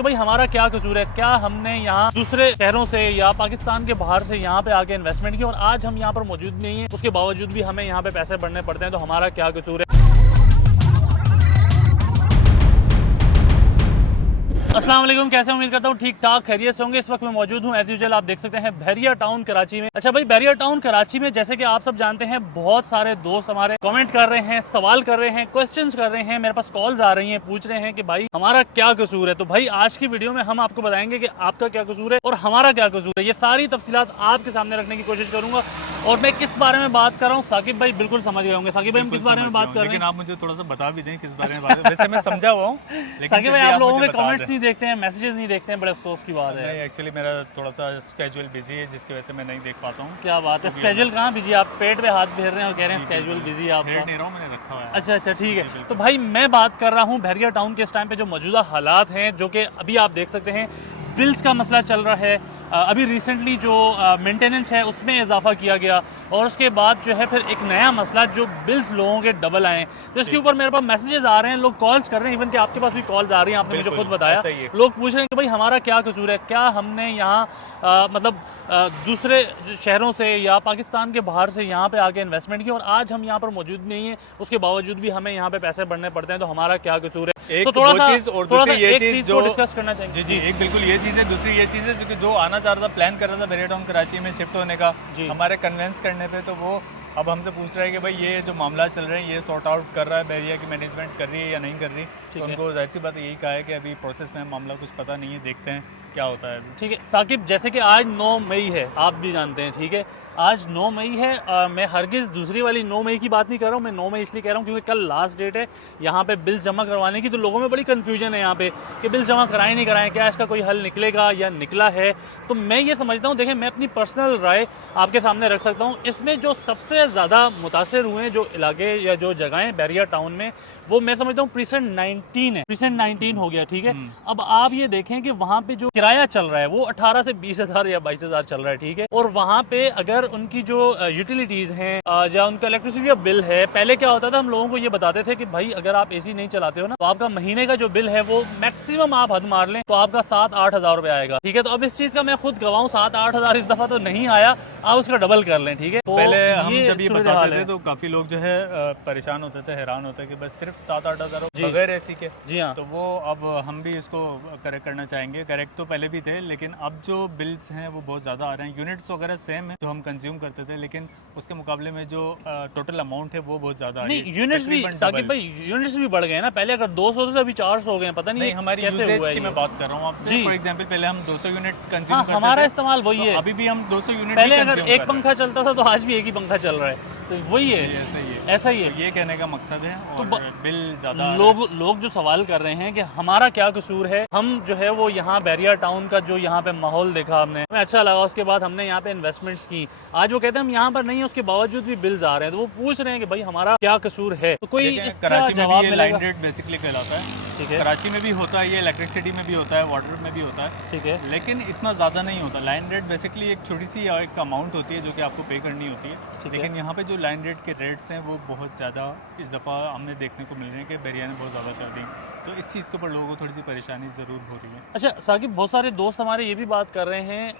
तो भाई हमारा क्या कसूर है, क्या हमने यहाँ दूसरे शहरों से या पाकिस्तान के बाहर से यहाँ पे आके इन्वेस्टमेंट की और आज हम यहाँ पर मौजूद नहीं है, उसके बावजूद भी हमें यहाँ पे पैसे बढ़ने पड़ते हैं, तो हमारा क्या कसूर है। अस्सलाम वालेकुम, कैसे उम्मीद करता हूँ ठीक ठाक खैरियत से होंगे। इस वक्त मैं मौजूद हूँ एज यूजुअल, आप देख सकते हैं बहरिया टाउन कराची में। अच्छा भाई, बहरिया टाउन कराची में जैसे कि आप सब जानते हैं बहुत सारे दोस्त हमारे कमेंट कर रहे हैं, सवाल कर रहे हैं, क्वेश्चंस कर रहे हैं, मेरे पास कॉल्स आ रही हैं, पूछ रहे हैं कि भाई हमारा क्या कसूर है। तो भाई आज की वीडियो में हम आपको बताएंगे कि आपका क्या कसूर है और हमारा क्या कसूर है। ये सारी तफसीलात आपके सामने रखने की कोशिश करूंगा। और मैं किस बारे में बात कर रहा हूँ, साकिब भाई बिल्कुल समझ गए होंगे। साकिब भाई हम किस बारे में बात कर रहे हैं, लेकिन आप मुझे थोड़ा सा बता भी दें किस बारे में बात। वैसे मैं समझा हुआ हूँ, साकिब भाई आप लोगों के कमेंट्स नहीं देखते हैं, मैसेजेस नहीं देखते हैं, बड़े अफसोस की बात है। नहीं, एक्चुअली मेरा थोड़ा सा स्केड्यूल बिजी है जिसकी वजह से मैं नहीं देख पाता हूँ। क्या बात है, स्केड्यूल कहाँ बिजी? आप पेट पे हाथ फेर रहे हैं और कह रहे हैं स्केड्यूल बिजी है आपका। नहीं रहा हूँ, मैंने रखा हुआ है। अच्छा अच्छा ठीक है। तो भाई मैं बात कर रहा हूँ बहरिया टाउन के इस टाइम पे जो मौजूदा हालात हैं, जो कि अभी आप देख सकते हैं बिल्स का मसला चल रहा है। अभी रिसेंटली जो मेंटेनेंस है उसमें इजाफा किया गया और उसके बाद जो है फिर एक नया मसला जो बिल्स लोगों के डबल आए। तो इसके ऊपर मेरे पास मैसेजेस आ रहे हैं, लोग कॉल्स कर रहे हैं, इवन कि आपके पास भी कॉल्स आ रही हैं, आपने मुझे खुद बताया। लोग पूछ रहे हैं कि भाई हमारा क्या कसूर है, क्या हमने यहाँ मतलब दूसरे शहरों से या पाकिस्तान के बाहर से यहाँ पे आके इन्वेस्टमेंट की और आज हम यहाँ पर मौजूद नहीं है, उसके बावजूद भी हमें यहाँ पे पैसे बढ़ने पड़ते हैं, तो हमारा क्या कसूर है। एक तो थोड़ा वो चीज और दूसरी ये चीज जो डिस्कस करना चाहिए। जी, एक बिल्कुल ये चीज़ है। दूसरी ये चीज़ है जो आना चाह रहा था, प्लान कर रहा था बहरिया टाउन कराची में शिफ्ट होने का, हमारे कन्वेंस करने पे, तो वो अब हमसे पूछ रहा है कि भाई ये जो मामला चल रहे हैं ये सॉर्ट आउट कर रहा है बहरिया की मैनेजमेंट, कर रही है या नहीं कर रही। तो उनको जाहिर सी बात यही कहा है कि अभी प्रोसेस में मामला कुछ पता नहीं है, देखते हैं क्या होता है। ठीक है साकिब, जैसे कि आज 9 मई है, आप भी जानते हैं, ठीक है आज 9 मई है। मैं हरगिज़ दूसरी वाली 9 मई की बात नहीं कर रहा हूँ, मैं 9 मई इसलिए कह रहा हूँ क्योंकि कल लास्ट डेट है यहाँ पे बिल्स जमा करवाने की। तो लोगों में बड़ी कन्फ्यूजन है यहाँ पे कि बिल्स जमा कराएं नहीं कराएं, क्या इसका कोई हल निकलेगा या निकला है। तो मैं ये समझता हूँ, देखें मैं अपनी पर्सनल राय आपके सामने रख सकता हूँ। इसमें जो सबसे ज़्यादा मुतासर हुए हैं जो इलाके या जो जगहें बहरिया टाउन में, वो मैं समझता हूँ प्रीसेंट 19 है, प्रीसेंट 19 हो गया, ठीक है। अब आप ये देखें कि वहाँ पे जो किराया चल रहा है वो 18 से 20,000 या 22,000 चल रहा है, ठीक है। और वहाँ पे अगर उनकी जो यूटिलिटीज हैं या उनका इलेक्ट्रिसिटी का बिल है, पहले क्या होता था, हम लोगों को ये बताते थे कि भाई अगर आप एसी नहीं चलाते हो ना, तो आपका महीने का जो बिल है वो मैक्सिमम आप हद मार लें तो आपका 7-8 हज़ार रुपए आएगा, ठीक है। तो अब इस चीज का मैं खुद गवाऊं, 7-8 हज़ार इस दफा तो नहीं आया, आप उसका डबल कर लें, ठीक है। तो पहले हम जब ये बताते थे तो काफी लोग जो है परेशान होते थे, हैरान होते कि बस सिर्फ 7-8 हज़ार बगैर एसी के। जी हाँ, तो वो अब हम भी इसको करेक्ट करना चाहेंगे। करेक्ट तो पहले भी थे, लेकिन अब जो बिल्स हैं वो बहुत ज़्यादा आ रहे हैं। यूनिट्स वगैरह सेम है जो हम कंज्यूम करते थे, लेकिन उसके मुकाबले में जो टोटल अमाउंट है वो बहुत ज़्यादा है। यूनिट्स भी साकिब भाई, यूनिट्स भी बढ़ गए ना, पहले अगर 200 थे अभी 400 हो गए, पता नहीं हमारी यूसेज की मैं बात कर रहा हूँ आपसे। फॉर एग्जांपल पहले हम 200 यूनिट कंज्यूम करते थे, हमारा इस्तेमाल वही है, अभी भी हम 200 यूनिट। पहले अगर एक पंखा चलता था तो आज भी एक ही पंखा चल रहा है, तो वही है, ऐसा ही है। ये कहने का मकसद है। और तो बिल ज़्यादा लोग जो सवाल कर रहे हैं कि हमारा क्या कसूर है, हम जो है वो यहाँ बहरिया टाउन का जो यहाँ पे माहौल देखा हमने, हमें अच्छा लगा, उसके बाद हमने यहाँ पे इन्वेस्टमेंट्स की। आज वो कहते हैं हम यहाँ पर नहीं है, उसके बावजूद भी बिल्स आ रहे हैं, तो वो पूछ रहे हैं कि भाई हमारा क्या कसूर है। तो कोई कराची में भी ये लाइन रेट बेसिकली कहलाता है, ठीक है। कराची में भी होता है, ये इलेक्ट्रिसिटी में भी होता है, वाटर में भी होता है, ठीक है, लेकिन इतना ज़्यादा नहीं होता। लाइन रेट बेसिकली एक छोटी सी एक अमाउंट होती है जो कि आपको पे करनी होती है, लेकिन यहाँ पे जो लाइन रेट के रेट्स हैं वो बहुत ज़्यादा इस दफ़ा हमें देखने को मिल रहे हैं कि बहरिया ने बहुत ज़्यादा कर दी। तो इस चीज़ के ऊपर लोगों को थोड़ी सी परेशानी ज़रूर हो रही है। अच्छा साकिब, बहुत सारे दोस्त हमारे ये भी बात कर रहे हैं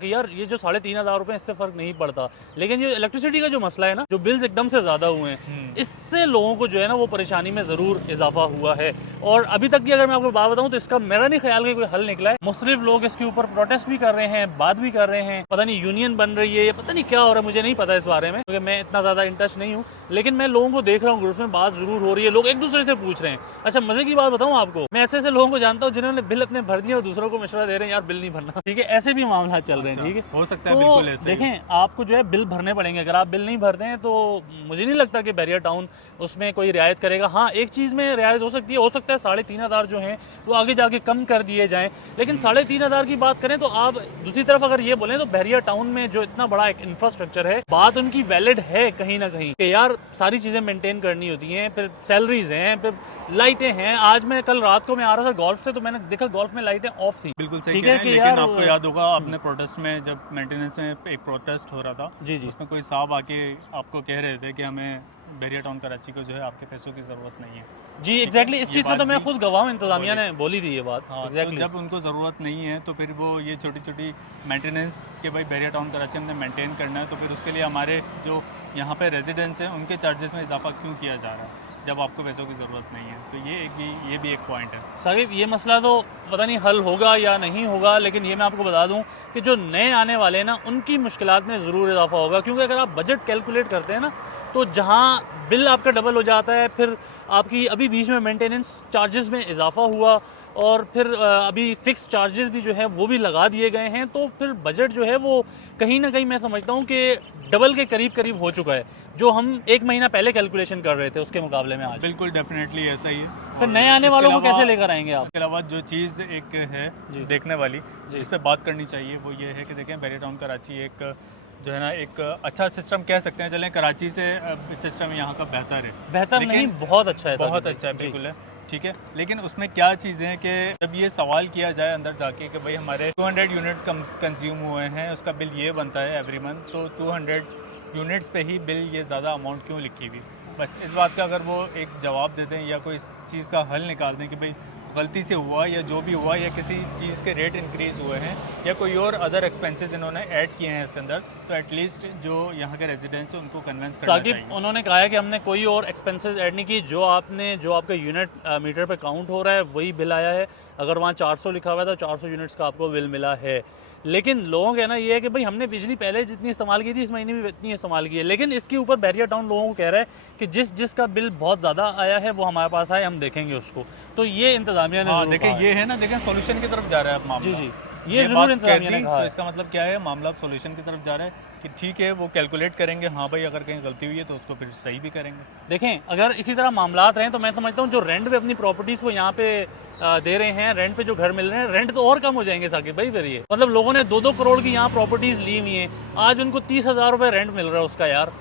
कि यार ये जो 3,500 रुपये इससे फ़र्क नहीं पड़ता, लेकिन ये इलेक्ट्रिसिटी का जो मसला है ना, जो बिल्स एकदम से ज़्यादा हुए हैं, इससे लोगों को जो है ना वो परेशानी में ज़रूर इजाफा हुआ है। और अभी तक की अगर मैं आपको बात बताऊँ तो इसका मेरा नहीं ख्याल कि कोई हल निकला है। मुख्तलिफ लोग इसके ऊपर प्रोटेस्ट भी कर रहे हैं, बात भी कर रहे हैं, पता नहीं यूनियन बन रही है या पता नहीं क्या हो रहा है, मुझे नहीं पता इस बारे में क्योंकि मैं इतना ज़्यादा इंटरेस्ट नहीं हूँ, लेकिन मैं लोगों को देख रहा हूँ, ग्रुप में बात जरूर हो रही है, लोग एक दूसरे से पूछ रहे हैं। अच्छा मजे की बात बताऊँ आपको, मैं ऐसे ऐसे लोगों को जानता हूँ जिन्होंने बिल अपने भर दिए और दूसरों को मशवरा दे रहे हैं यार बिल नहीं भरना, ठीक है, ऐसे भी मामला चल रहे हैं, ठीक है। हो सकता है, तो बिल्कुल ऐसे देखें आपको जो है बिल भरने पड़ेंगे, अगर आप बिल नहीं भरते हैं तो मुझे नहीं लगता कि बहरिया टाउन उसमें कोई रियायत करेगा। हाँ एक चीज़ में रियायत हो सकती है, हो सकता है 3,500 जो हैं वो आगे जाके कम कर दिए जाएं, लेकिन 3,500 की बात करें तो आप दूसरी तरफ अगर ये बोलें तो बहरिया टाउन में जो इतना बड़ा एक इंफ्रास्ट्रक्चर है, बात उनकी वैलिड है कहीं ना कहीं कि यार सारी चीज़ें मेंटेन करनी होती हैं, फिर सैलरीज हैं, फिर लाइटें हैं, आज मैं कल रात को मैं आ रहा था गोल्फ से, तो मैंने देखा गोल्फ में लाइटें ऑफ थी। बिल्कुल सही ठीक कह है रहे कि हैं, लेकिन यार आपको याद होगा आपने प्रोटेस्ट में जब मेंटेनेंस में एक प्रोटेस्ट हो रहा था, जी जी उसमें कोई साहब आके आपको कह रहे थे कि हमें बैरियर टाउन कराची को जो है आपके पैसों की ज़रूरत नहीं है। जी एग्जैक्टली, इस ये चीज़ का बात तो मैं भी खुद गवाह हूं, इंतजामिया बोली। ने बोली थी ये बात। हाँ, एग्जैक्टली तो जब उनको ज़रूरत नहीं है तो फिर वो ये छोटी छोटी मेंटेनेंस के भाई बैरियर टाउन कराची हमने मेंटेन करना है, तो फिर उसके लिए हमारे जो यहाँ पे रेजिडेंट्स हैं उनके चार्जेस में इजाफा क्यों किया जा रहा है जब आपको पैसों की ज़रूरत नहीं है। तो ये भी एक पॉइंट है। साकिब, ये मसला तो पता नहीं हल होगा या नहीं होगा, लेकिन ये मैं आपको बता दूं कि जो नए आने वाले हैं ना, उनकी मुश्किलात में ज़रूर इजाफा होगा, क्योंकि अगर आप बजट कैलकुलेट करते हैं ना, तो जहां बिल आपका डबल हो जाता है, फिर आपकी अभी बीच में मेंटेनेंस चार्जेस में इजाफा हुआ, और फिर अभी फिक्स चार्जेस भी जो है वो भी लगा दिए गए हैं, तो फिर बजट जो है वो कहीं ना कहीं मैं समझता हूँ कि डबल के करीब करीब हो चुका है, जो हम एक महीना पहले कैलकुलेशन कर रहे थे उसके मुकाबले में आज। बिल्कुल डेफिनेटली ऐसा ही है। फिर और नए आने इसके वालों को अलावा- कैसे लेकर आएंगे आप? इसके अलावा जो चीज़ एक है जी। देखने वाली जी। जिस पे बात करनी चाहिए वो ये है कि देखें बैरियर टाउन कराची एक जो है ना एक अच्छा सिस्टम कह सकते हैं, चलें कराची से सिस्टम यहाँ का बेहतर है। बेहतर नहीं, बहुत अच्छा है, बहुत साकिब अच्छा है, भाई। बिल्कुल है, ठीक है। लेकिन उसमें क्या चीज़ें हैं कि जब ये सवाल किया जाए अंदर जाके कि भाई हमारे 200 यूनिट कंज्यूम हुए हैं, उसका बिल ये बनता है एवरी मंथ, तो 200 यूनिट्स पे ही बिल ये ज़्यादा अमाउंट क्यों लिखी हुई। बस इस बात का अगर वो एक जवाब दे दें या कोई इस चीज़ का हल निकाल दें कि भाई गलती से हुआ या जो भी हुआ या किसी चीज़ के रेट इंक्रीज़ हुए हैं या कोई और अदर एक्सपेंसेस इन्होंने ऐड किए हैं इसके अंदर, तो एटलीस्ट जो यहाँ के रेजिडेंट्स हैं उनको कन्वेंस करना चाहिए। साकिब, उन्होंने कहा है कि हमने कोई और एक्सपेंसेस ऐड नहीं की, जो आपका यूनिट मीटर पे काउंट हो रहा है वही बिल आया है। अगर वहाँ 400 लिखा हुआ है तो 400 यूनिट्स का आपको बिल मिला है। लेकिन लोगों का कहना ये है कि भाई हमने बिजली पहले जितनी इस्तेमाल की थी इस महीने भी इतनी इस्तेमाल की है, लेकिन इसके ऊपर बैरियर टाउन लोगों को कह रहा है कि जिसका बिल बहुत ज़्यादा आया है वो हमारे पास आए, हम देखेंगे उसको। तो ये इंतजामिया ने हाँ ज़रूर देखें, कहा है। ये है ना, देखें सोल्यूशन की तरफ जा रहा है अब मामला। जी जी, ये ज़रूर बात इंतजामिया ने कहती, कहा तो है। इसका मतलब क्या है, मामला सोल्यूशन की तरफ जा रहा है कि ठीक है वो कैलकुलेट करेंगे, हाँ भाई अगर कहीं गलती हुई है तो उसको फिर सही भी करेंगे। देखें, अगर इसी तरह मामलात रहें तो मैं समझता हूँ जो रेंट पे अपनी प्रॉपर्टीज़ को यहाँ पे दे रहे हैं, रेंट पे जो घर मिल रहे हैं, रेंट तो और कम हो जाएंगे साकिब भाई। फिर ये मतलब लोगों ने 2-2 करोड़ की यहाँ प्रॉपर्टीज़ ली हुई हैं, आज उनको 30,000 रुपये रेंट मिल रहा है उसका। यार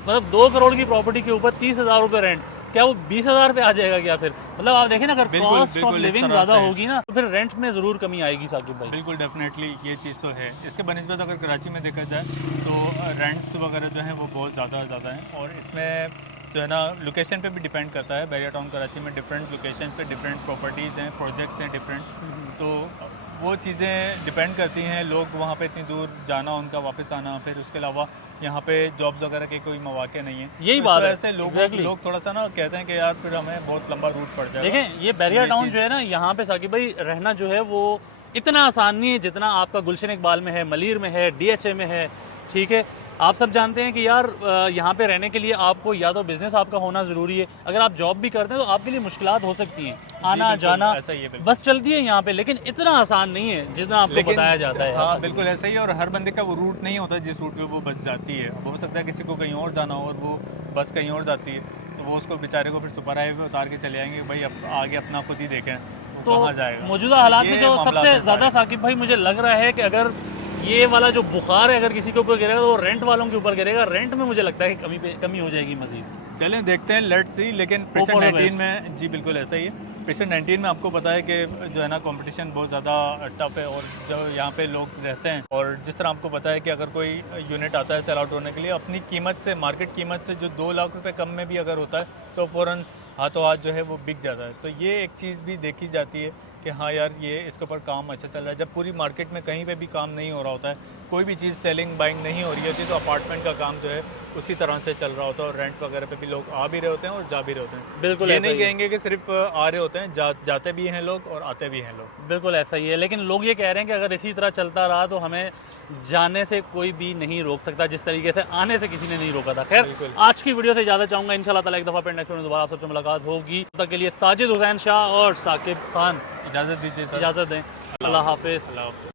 मतलब 2 करोड़ की प्रॉपर्टी के ऊपर 30,000 रुपये रेंट, क्या वो 20,000 पे आ जाएगा क्या? फिर मतलब आप देखें ना, अगर बिल्कुल, कॉस्ट ऑफ बिल्कुल इस लिविंग तरह ज़्यादा से। होगी ना तो फिर रेंट में ज़रूर कमी आएगी साकिब भाई। बिल्कुल डेफिनेटली ये चीज़ तो है। इसके बनस्बत अगर कराची में देखा जाए तो रेंट्स वगैरह जो हैं वो बहुत ज़्यादा हैं, और इसमें जो है ना लोकेशन पे भी डिपेंड करता है। बैरियर टाउन कराची में डिफरेंट लोकेशन पे डिफरेंट प्रॉपर्टीज़ हैं, प्रोजेक्ट्स हैं डिफरेंट, तो वो चीज़ें डिपेंड करती हैं। लोग वहाँ पे इतनी दूर जाना, उनका वापस आना, फिर उसके अलावा यहाँ पे जॉब्स वगैरह के कोई मौके नहीं है। यही तो बात है। ऐसे Exactly. लोग थोड़ा सा ना कहते हैं कि यार फिर हमें बहुत लंबा रूट पड़ जाएगा। देखें, ये बैरियर ये टाउन चीज़- जो है ना, यहाँ पे साकिब भाई रहना जो है वो इतना आसान नहीं है जितना आपका गुलशन इकबाल में है, मलीर में है, DHA में है। ठीक है, आप सब जानते हैं कि यार यहाँ पे रहने के लिए आपको या तो बिजनेस आपका होना ज़रूरी है, अगर आप जॉब भी करते हैं तो आपके लिए मुश्किलात हो सकती हैं, आना बिल्कुल, जाना ऐसा ही है, बिल्कुल। बस चलती है यहाँ पे, लेकिन इतना आसान नहीं है जितना आपको लेकिन- बताया जाता है। हाँ बिल्कुल ऐसा ही है, और हर बंदे का वो रूट नहीं होता जिस रूट पे वो बस जाती है। अब हो सकता है किसी को कहीं और जाना हो और वो बस कहीं और जाती है, तो वो उसको बेचारे को फिर सुपर हाईवे पे उतार के चले आएंगे, भाई अब आगे अपना खुद ही देखें वो तो कहाँ जाएगा। मौजूदा हालात में ये जो मामला सबसे है ज़्यादा सारे। साकिब भाई मुझे लग रहा है कि अगर ये वाला जो बुखार है अगर किसी के ऊपर गिरेगा तो वो रेंट वालों के ऊपर गिरेगा। रेंट में मुझे लगता है कि कमी हो जाएगी मजीद। चलें देखते हैं, लेट्स सी। लेकिन for प्रेशर the 19 best. में जी बिल्कुल ऐसा ही है। प्रेशर 19 में आपको पता है कि जो है ना कंपटीशन बहुत ज़्यादा टफ है, और जो यहाँ पे लोग रहते हैं, और जिस तरह आपको पता है कि अगर कोई यूनिट आता है सेल आउट होने के लिए अपनी कीमत से, मार्केट कीमत से जो 2 लाख रुपए कम में भी अगर होता है तो फ़ौरन हाथों हाथ जो है वो बिक जाता है। तो ये एक चीज़ भी देखी जाती है कि हाँ यार ये इसके ऊपर काम अच्छा चल रहा है। जब पूरी मार्केट में कहीं पे भी काम नहीं हो रहा होता है, कोई भी चीज़ सेलिंग बाइंग नहीं हो रही होती, तो अपार्टमेंट का काम जो है उसी तरह से चल रहा होता है, और रेंट वगैरह पे भी लोग आ भी रहे होते हैं और जा भी रहे होते हैं। बिल्कुल ये ऐसा नहीं ही है। कहेंगे कि सिर्फ आ रहे होते हैं, जाते भी हैं लोग और आते भी हैं लोग। बिल्कुल ऐसा ही है, लेकिन लोग ये कह रहे हैं कि अगर इसी तरह चलता रहा तो हमें जाने से कोई भी नहीं रोक सकता, जिस तरीके से आने से किसी ने नहीं रोका था। खैर, बिल्कुल। आज की वीडियो से इजाज़त चाहूँगा, इंशाल्लाह ताला एक दफ़ा फिर नेक्स्ट वीडियो में दोबारा आप सबसे मुलाकात होगी। तब तक के लिए साजिद हुसैन शाह और साकिब खान इजाज़त दीजिए सर। इजाज़त दें। अल्लाह हाफिज़। अल्लाह हाफ़िज़।